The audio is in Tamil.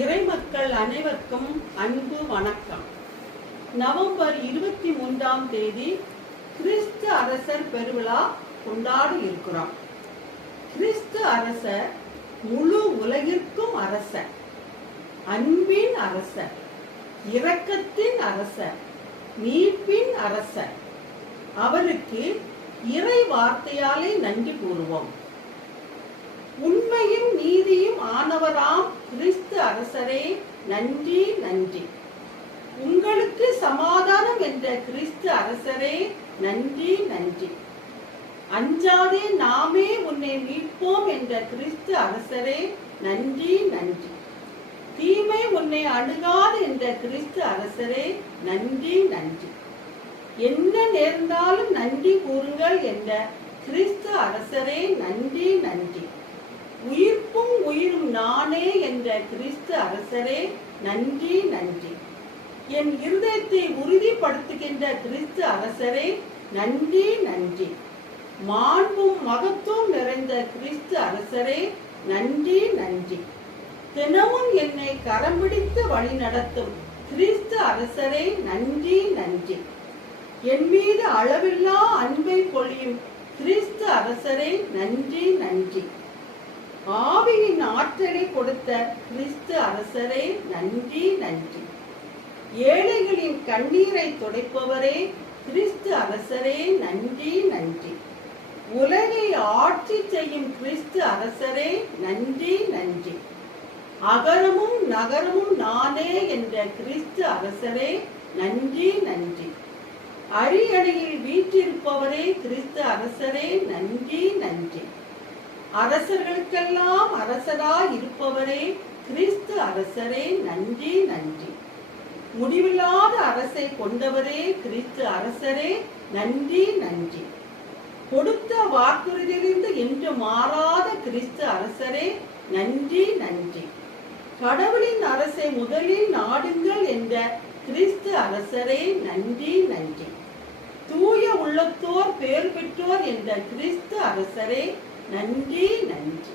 இறைமக்கள் அனைவருக்கும் அன்பு வணக்கம். நவம்பர் 23ஆம் தேதி கிறிஸ்து அரசர் பெருவிழா கொண்டாடி இருக்கிறோம். கிறிஸ்து அரசர் முழு உலகிற்கும் அரசர், அன்பின் அரசர், இரக்கத்தின் அரசர், மீட்பின் அரசர். அவருக்கு இறை வார்த்தையாலே நன்றி கூறுவோம். உண்மையும் நீதியும் ஆனவராம் கிறிஸ்து அரசரே, நன்றி நன்றி. உங்களுக்கு சமாதானம் என்ற கிறிஸ்து அரசரே, நன்றி நன்றி. அஞ்சாதே நாமே உன்னை மீட்போம் என்ற கிறிஸ்து அரசரே, நன்றி நன்றி. தீமை உன்னை அணுகாது என்ற கிறிஸ்து அரசரே, நன்றி நன்றி. என்ன நேர்ந்தாலும் நன்றி கூறுங்கள் என்ற கிறிஸ்து அரசரே, நன்றி நன்றி. உயிர்ப்பும் உயிரும் நானே என்ற கிறிஸ்து அரசரே, நன்றி நன்றி. என் இருதயத்தை உறுதிப்படுத்துகின்ற கிறிஸ்து அரசரே, நன்றி நன்றி. மாண்பும் மகத்துவம் நிறைந்த கிறிஸ்து அரசரே, நன்றி நன்றி. தினமும் என்னை கரம் பிடித்து வழி நடத்தும் கிறிஸ்து அரசரே, நன்றி நன்றி. என் மீது அளவில்லா அன்பை பொழியும் கிறிஸ்து அரசரே, நன்றி நன்றி. ஆவியின் ஆற்றலை கொடுத்த கிறிஸ்து அரசரே, நன்றி நன்றி. ஏழைகளின் கண்ணீரை துடைப்பவரே, கிறிஸ்து அரசரே, நன்றி நன்றி. உலகை ஆட்சி செய்யும் கிறிஸ்து அரசரே, நன்றி நன்றி. அகரமும் நகரமும் நானே என்ற கிறிஸ்து அரசரே, நன்றி நன்றி. அரியணையில் வீற்றிருப்பவரே, கிறிஸ்து அரசரே, நன்றி நன்றி. அரசர்களுக்கெல்லாம் அரசராய் இருப்பவரே, கிறிஸ்து அரசரே, நன்றி நன்றி. முடிவில்லாத அரசை கொண்டவரே, கிறிஸ்து அரசரே, நன்றி நன்றி. கொடுத்த வாக்குறுதியிலிருந்து என்று மாறாத கிறிஸ்து அரசரே, நன்றி நன்றி. கடவுளின் அரசை முதலில் நாடுங்கள் என்ற கிறிஸ்து அரசரே, நன்றி நன்றி. தூய உள்ளத்தோர் பேர் பெற்றோர் என்ற கிறிஸ்து அரசரே, நன்றி நன்றி.